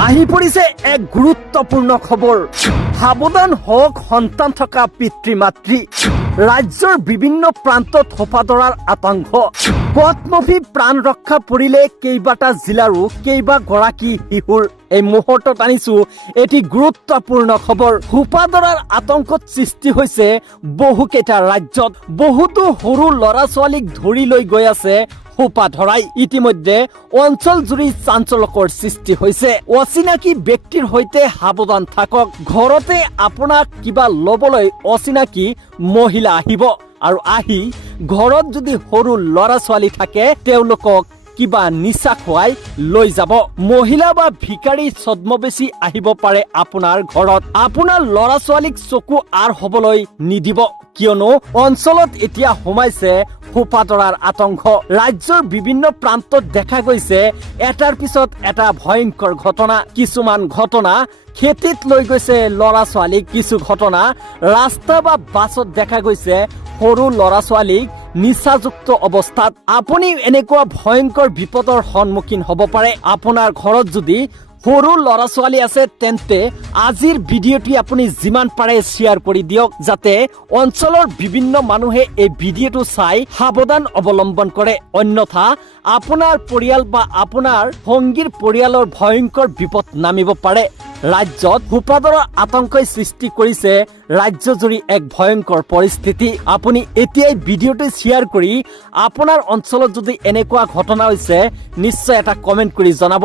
আহি পৰিছে এক গুৰুত্বপূৰ্ণ খবৰ। সাৱধান হওক সন্তান থকা পিতৃ মাতৃ। ৰাজ্যৰ বিভিন্ন প্ৰান্তত সোপাধৰাৰ আতংক। পথমুখী প্ৰাণ ৰক্ষা পৰিলে কেইবাটা জিলাৰো কেইবাগৰাকী শিশুৰ। এই মুহূৰ্তত আনিছো এটি গুৰুত্বপূৰ্ণ খবৰ। সোপাধৰাৰ আতংকত সৃষ্টি হৈছে বহুকেইটা ৰাজ্যত। বহুতো সৰু ল'ৰা ছোৱালীক ধৰি লৈ গৈ আছে সোপাধৰাই। ইতিমধ্যে অঞ্চল জুৰি চাঞ্চল্যকৰ সৃষ্টি হৈছে। অচিনাকি ব্যক্তিৰ সৈতে সাৱধান থাকক। ঘৰতে আপোনাক কিবা ল'বলৈ অচিনাকি মহিলা আহিব আৰু আহি ঘৰত যদি সৰু ল'ৰা ছোৱালী থাকে তেওঁলোকক কিবা নিচা খুৱাই লৈ যাব। মহিলা বা ভিকাৰী ছদ্মবেশী আহিব পাৰে আপোনাৰ ঘৰত। আপোনাৰ ল'ৰা ছোৱালীক চকু আৰ হবলৈ নিদিব, কিয়নো অঞ্চলত এতিয়া সোমাইছে সোপাধৰাৰ আতংক। ৰাজ্যৰ বিভিন্ন প্ৰান্তত দেখা গৈছে এটাৰ পিছত এটা ভয়ংকৰ ঘটনা। কিছুমান ঘটনা খেতিত লৈ গৈছে ল'ৰা ছোৱালীক, কিছু ঘটনা ৰাস্তা বা বাছত দেখা গৈছে সৰু ল'ৰা ছোৱালীক নিচাযুক্ত অৱস্থাত। আপুনি এনেকুৱা ভয়ংকৰ বিপদৰ সন্মুখীন হ'ব পাৰে। আপোনাৰ ঘৰত যদি সৰু ল'ৰা ছোৱালী আছে তেন্তে আজিৰ ভিডিঅ'টি আপুনি যিমান পাৰে শ্বেয়াৰ কৰি দিয়ক, যাতে অঞ্চলৰ বিভিন্ন মানুহে এই ভিডিঅ'টো চাই সাৱধান অৱলম্বন কৰে। অন্যথা আপোনাৰ পৰিয়াল বা আপোনাৰ সংগীৰ পৰিয়ালৰ ভয়ংকৰ বিপদ নামিব পাৰে। ৰাজ্যত সোপাধৰাৰ আতংকই সৃষ্টি কৰিছে ৰাজ্যজুৰি এক ভয়ংকৰ পৰিস্থিতি। আপুনি এতিয়াই ভিডিঅ'টো শ্বেয়াৰ কৰি আপোনাৰ অঞ্চলত যদি এনেকুৱা ঘটনা হৈছে নিশ্চয় এটা কমেণ্ট কৰি জনাব।